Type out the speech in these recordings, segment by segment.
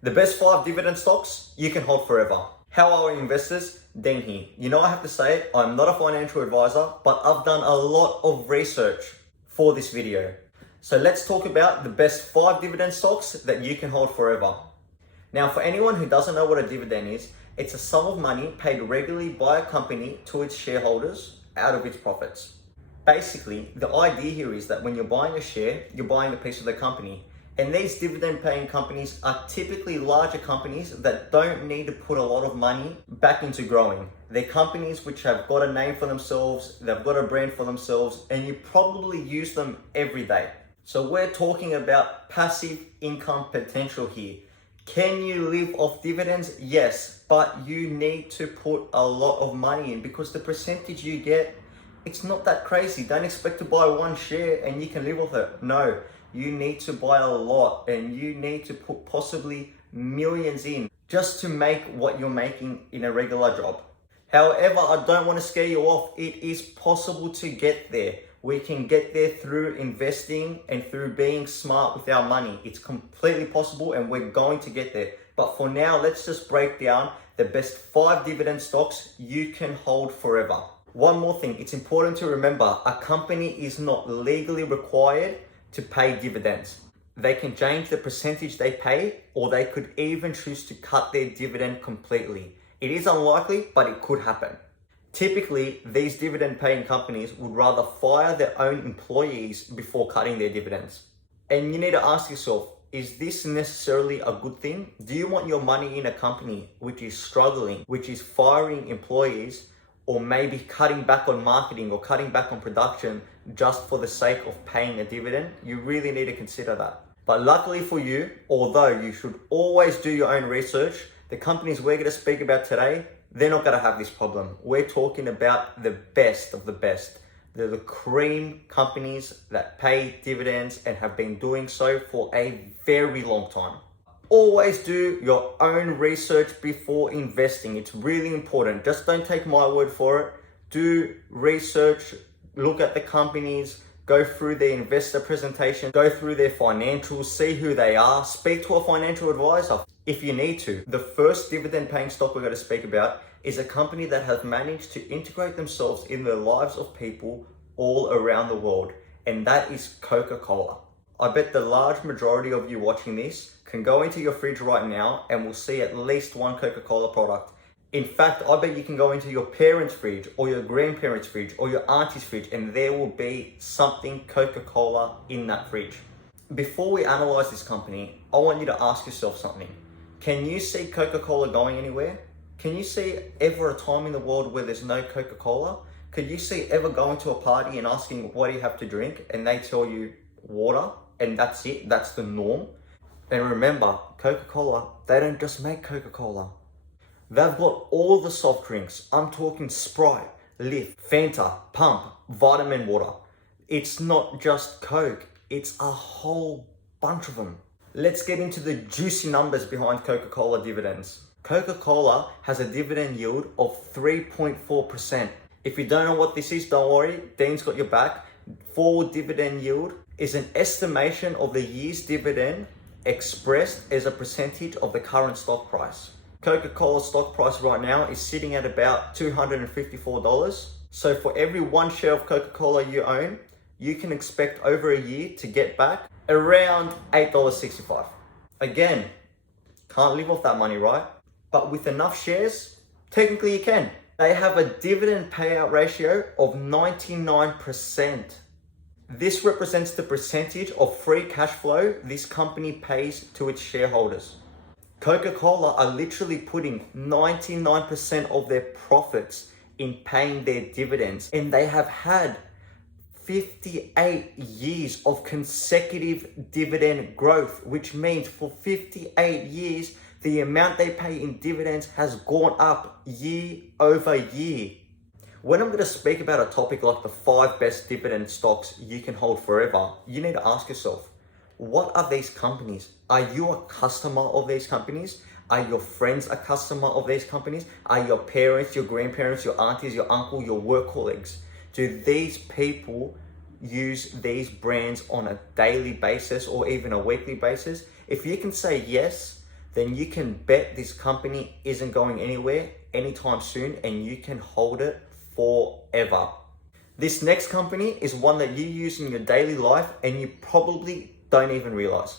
The best 5 dividend stocks you can hold forever. How are we investors? Dean here. You know I have to say it, I'm not a financial advisor, but I've done a lot of research for this video. So let's talk about the best 5 dividend stocks that you can hold forever. Now, for anyone who doesn't know what a dividend is, it's a sum of money paid regularly by a company to its shareholders out of its profits. Basically, the idea here is that when you're buying a share, you're buying a piece of the company. And these dividend paying companies are typically larger companies that don't need to put a lot of money back into growing. They're companies which have got a name for themselves, they've got a brand for themselves, and you probably use them every day. So we're talking about passive income potential here. Can you live off dividends? Yes, but you need to put a lot of money in because the percentage you get, it's not that crazy. Don't expect to buy one share and you can live off it. No. You need to buy a lot and you need to put possibly millions in just to make what you're making in a regular job. However, I don't want to scare you off. It is possible to get there. We can get there through investing and through being smart with our money. It's completely possible and we're going to get there. But for now, let's just break down the best 5 dividend stocks you can hold forever. One more thing, it's important to remember a company is not legally required to pay dividends. They can change the percentage they pay, or they could even choose to cut their dividend completely. It is unlikely, but it could happen. Typically, these dividend paying companies would rather fire their own employees before cutting their dividends. And you need to ask yourself, is this necessarily a good thing? Do you want your money in a company which is struggling, which is firing employees, or maybe cutting back on marketing or cutting back on production just for the sake of paying a dividend? You really need to consider that. But luckily for you, although you should always do your own research, the companies we're going to speak about today, they're not going to have this problem. We're talking about the best of the best. They're the cream companies that pay dividends and have been doing so for a very long time. Always do your own research before investing. It's really important. Just don't take my word for it. Do research, look at the companies, go through their investor presentation, go through their financials, see who they are, speak to a financial advisor if you need to. The first dividend paying stock we're going to speak about is a company that has managed to integrate themselves in the lives of people all around the world, and that is Coca-Cola. I bet the large majority of you watching this can go into your fridge right now and will see at least one Coca-Cola product. In fact, I bet you can go into your parents' fridge or your grandparents' fridge or your auntie's fridge and there will be something Coca-Cola in that fridge. Before we analyze this company, I want you to ask yourself something. Can you see Coca-Cola going anywhere? Can you see ever a time in the world where there's no Coca-Cola? Could you see ever going to a party and asking what do you have to drink and they tell you water and that's it, that's the norm? And remember, Coca-Cola, they don't just make Coca-Cola. They've got all the soft drinks. I'm talking Sprite, Lift, Fanta, Pump, vitamin water. It's not just Coke, it's a whole bunch of them. Let's get into the juicy numbers behind Coca-Cola dividends. Coca-Cola has a dividend yield of 3.4%. If you don't know what this is, don't worry, Dean's got your back. Forward dividend yield is an estimation of the year's dividend expressed as a percentage of the current stock price. Coca-Cola's stock price right now is sitting at about $254. So for every one share of Coca-Cola you own, you can expect over a year to get back around $8.65. Again, can't live off that money, right? But with enough shares, technically you can. They have a dividend payout ratio of 99%. This represents the percentage of free cash flow this company pays to its shareholders. Coca-Cola are literally putting 99% of their profits in paying their dividends, and they have had 58 years of consecutive dividend growth, which means for 58 years, the amount they pay in dividends has gone up year over year. When I'm going to speak about a topic like the 5 best dividend stocks you can hold forever, you need to ask yourself, what are these companies? Are you a customer of these companies? Are your friends a customer of these companies? Are your parents, your grandparents, your aunties, your uncle, your work colleagues? Do these people use these brands on a daily basis or even a weekly basis? If you can say yes, then you can bet this company isn't going anywhere anytime soon and you can hold it forever. This next company is one that you use in your daily life and you probably don't even realize.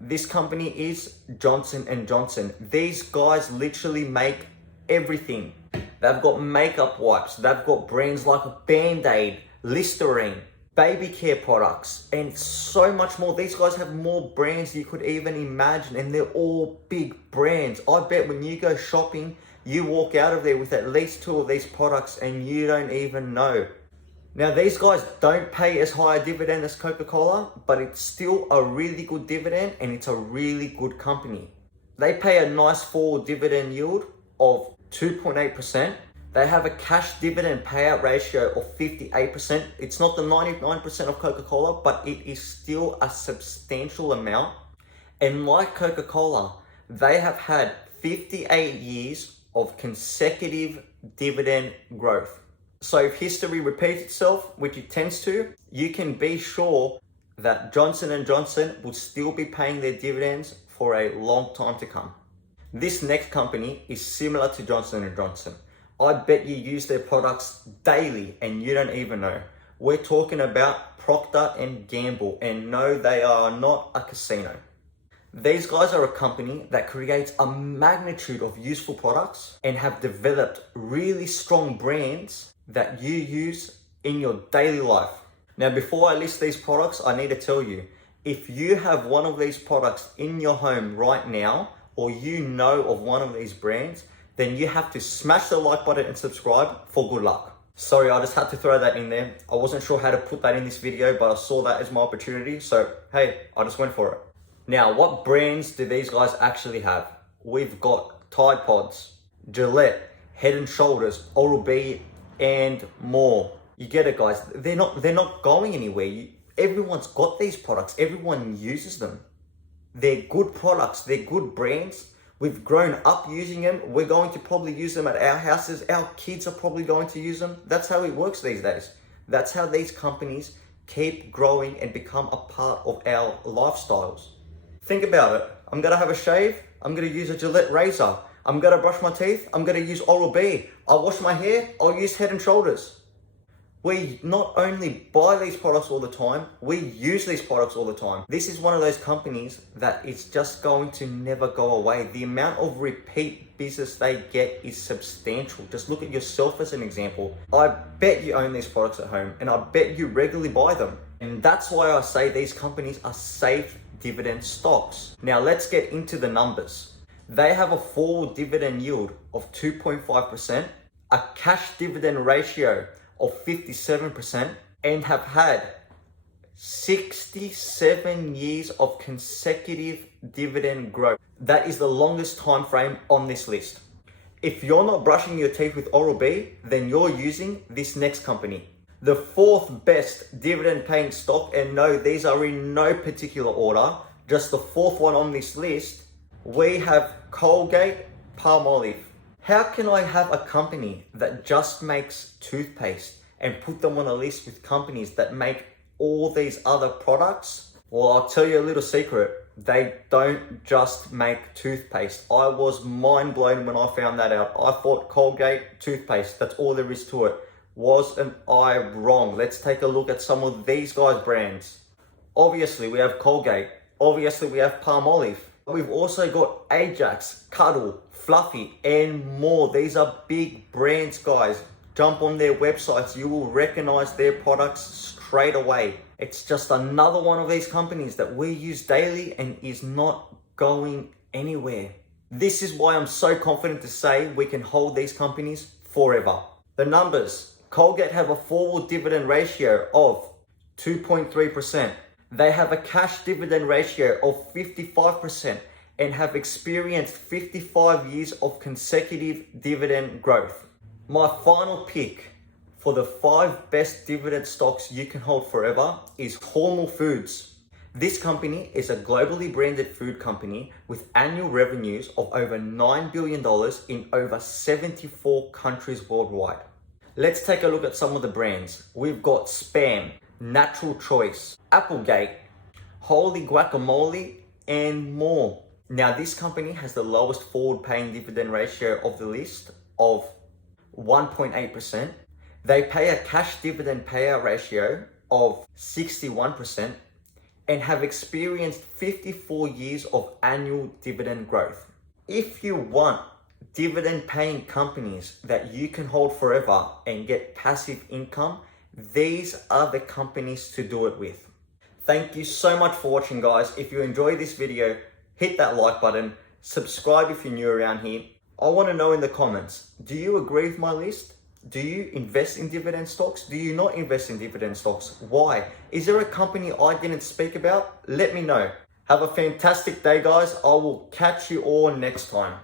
This company is Johnson & Johnson. These guys literally make everything. They've got makeup wipes, they've got brands like Band-Aid, Listerine, baby care products, and so much more. These guys have more brands than you could even imagine, and they're all big brands. I bet when you go shopping, you walk out of there with at least 2 of these products and you don't even know. Now, these guys don't pay as high a dividend as Coca-Cola, but it's still a really good dividend and it's a really good company. They pay a nice forward dividend yield of 2.8%. They have a cash dividend payout ratio of 58%. It's not the 99% of Coca-Cola, but it is still a substantial amount. And like Coca-Cola, they have had 58 years of consecutive dividend growth. So if history repeats itself, which it tends to, you can be sure that Johnson & Johnson will still be paying their dividends for a long time to come. This next company is similar to Johnson & Johnson. I bet you use their products daily and you don't even know. We're talking about Procter & Gamble, and no, they are not a casino. These guys are a company that creates a magnitude of useful products and have developed really strong brands that you use in your daily life. Now, before I list these products, I need to tell you, if you have one of these products in your home right now, or you know of one of these brands, then you have to smash the like button and subscribe for good luck. Sorry, I just had to throw that in there. I wasn't sure how to put that in this video, but I saw that as my opportunity. So, hey, I just went for it. Now, what brands do these guys actually have? We've got Tide Pods, Gillette, Head & Shoulders, Oral-B, and more. You get it, guys. They're not going anywhere. Everyone's got these products. Everyone uses them. They're good products. They're good brands. We've grown up using them. We're going to probably use them at our houses. Our kids are probably going to use them. That's how it works these days. That's how these companies keep growing and become a part of our lifestyles. Think about it. I'm going to have a shave. I'm going to use a Gillette razor. I'm going to brush my teeth. I'm going to use Oral-B. I'll wash my hair. I'll use Head & Shoulders. We not only buy these products all the time, we use these products all the time. This is one of those companies that is just going to never go away. The amount of repeat business they get is substantial. Just look at yourself as an example. I bet you own these products at home and I bet you regularly buy them. And that's why I say these companies are safe dividend stocks. Now let's get into the numbers. They have a forward dividend yield of 2.5%, a cash dividend ratio of 57%, and have had 67 years of consecutive dividend growth. That is the longest time frame on this list. If you're not brushing your teeth with Oral-B, then you're using this next company. The 4th best dividend paying stock, and no, these are in no particular order, just the 4th one on this list, we have Colgate Palmolive. How can I have a company that just makes toothpaste and put them on a list with companies that make all these other products? Well, I'll tell you a little secret. They don't just make toothpaste. I was mind blown when I found that out. I thought Colgate toothpaste, that's all there is to it. Wasn't I wrong? Let's take a look at some of these guys' brands. Obviously, we have Colgate. Obviously, we have Palmolive. We've also got Ajax, Cuddle, Fluffy, and more. These are big brands, guys. Jump on their websites. You will recognize their products straight away. It's just another one of these companies that we use daily and is not going anywhere. This is why I'm so confident to say we can hold these companies forever. The numbers. Colgate have a forward dividend ratio of 2.3%. They have a cash dividend ratio of 55% and have experienced 55 years of consecutive dividend growth. My final pick for the 5 best dividend stocks you can hold forever is Hormel Foods. This company is a globally branded food company with annual revenues of over $9 billion in over 74 countries worldwide. Let's take a look at some of the brands. We've got Spam, Natural Choice, Applegate, Holy Guacamole, and more. Now, this company has the lowest forward paying dividend ratio of the list of 1.8%. They pay a cash dividend payout ratio of 61% and have experienced 54 years of annual dividend growth. If you want dividend paying companies that you can hold forever and get passive income, these are the companies to do it with. Thank you so much for watching, guys. If you enjoyed this video, hit that like button, subscribe if you're new around here. I want to know in the comments, do you agree with my list? Do you invest in dividend stocks? Do you not invest in dividend stocks? Why? Is there a company I didn't speak about? Let me know. Have a fantastic day, guys. I will catch you all next time.